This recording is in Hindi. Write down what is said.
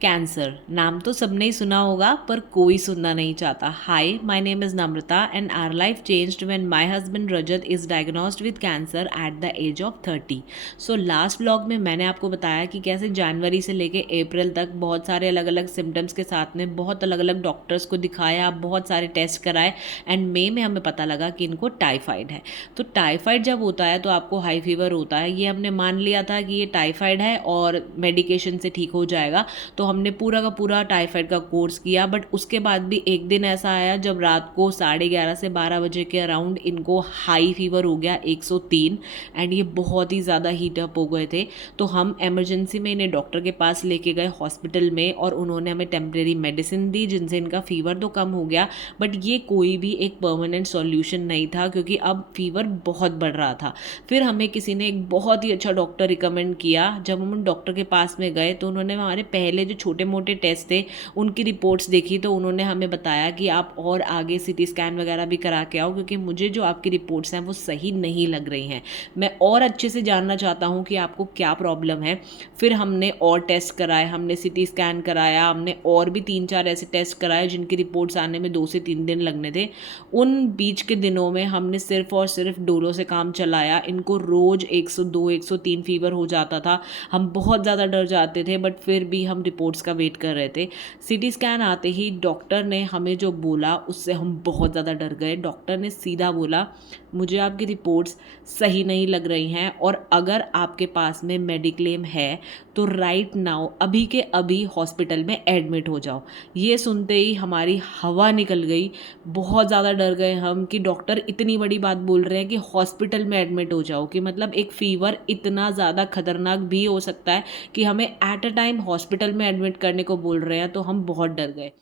कैंसर नाम तो सबने ही सुना होगा पर कोई सुनना नहीं चाहता। Hi, my name is Namrata and our life changed when my husband Rajat is diagnosed with cancer at the age of 30। So last vlog में मैंने आपको बताया कि कैसे जनवरी से लेके अप्रैल तक बहुत सारे अलग अलग सिम्टम्स के साथ में बहुत अलग अलग डॉक्टर्स को दिखाया, बहुत सारे टेस्ट कराए एंड मई में हमें पता लगा कि इनको टाइफाइड है। तो टाइफाइड जब होता है तो आपको हाई फीवर होता है, ये हमने मान लिया था कि ये टाइफाइड है और मेडिकेशन से ठीक हो जाएगा। तो हमने पूरा का पूरा टाइफाइड का कोर्स किया, बट उसके बाद भी एक दिन ऐसा आया जब रात को 11:30 से 12 बजे के अराउंड इनको हाई फीवर हो गया 103 एंड ये बहुत ही ज़्यादा हीटअप हो गए थे। तो हम इमरजेंसी में इन्हें डॉक्टर के पास लेके गए हॉस्पिटल में और उन्होंने हमें टेम्परेरी मेडिसिन दी जिनसे इनका फीवर तो कम हो गया, बट ये कोई भी एक परमानेंट सॉल्यूशन नहीं था क्योंकि अब फीवर बहुत बढ़ रहा था। फिर हमें किसी ने एक बहुत ही अच्छा डॉक्टर रिकमेंड किया। जब हम उन डॉक्टर के पास में गए तो उन्होंने हमारे पहले जो छोटे मोटे टेस्ट थे उनकी रिपोर्ट्स देखी, तो उन्होंने हमें बताया कि आप और आगे सीटी स्कैन वगैरह भी करा के आओ क्योंकि मुझे जो आपकी रिपोर्ट्स हैं वो सही नहीं लग रही हैं। मैं और अच्छे से जानना चाहता हूँ कि आपको क्या प्रॉब्लम है। फिर हमने और टेस्ट कराए, हमने सीटी स्कैन कराया, हमने और भी 3-4 ऐसे टेस्ट कराए जिनकी रिपोर्ट्स आने में 2 से 3 दिन लगने थे। उन बीच के दिनों में हमने सिर्फ और सिर्फ डोलो से काम चलाया। इनको रोज़ 102 103 फीवर हो जाता था। हम बहुत ज़्यादा डर जाते थे, बट फिर भी हम रिपोर्ट्स का वेट कर रहे थे। सीटी स्कैन आते ही डॉक्टर ने हमें जो बोला उससे हम बहुत ज़्यादा डर गए। डॉक्टर ने सीधा बोला, मुझे आपकी रिपोर्ट्स सही नहीं लग रही हैं और अगर आपके पास में मेडिक्लेम है तो राइट नाउ अभी के अभी हॉस्पिटल में एडमिट हो जाओ। ये सुनते ही हमारी हवा निकल गई। बहुत ज़्यादा डर गए हम कि डॉक्टर इतनी बड़ी बात बोल रहे हैं कि हॉस्पिटल में एडमिट हो जाओ, कि मतलब एक फ़ीवर इतना ज़्यादा खतरनाक भी हो सकता है कि हमें एट अ टाइम हॉस्पिटल में एडमिट करने को बोल रहे हैं। तो हम बहुत डर गए।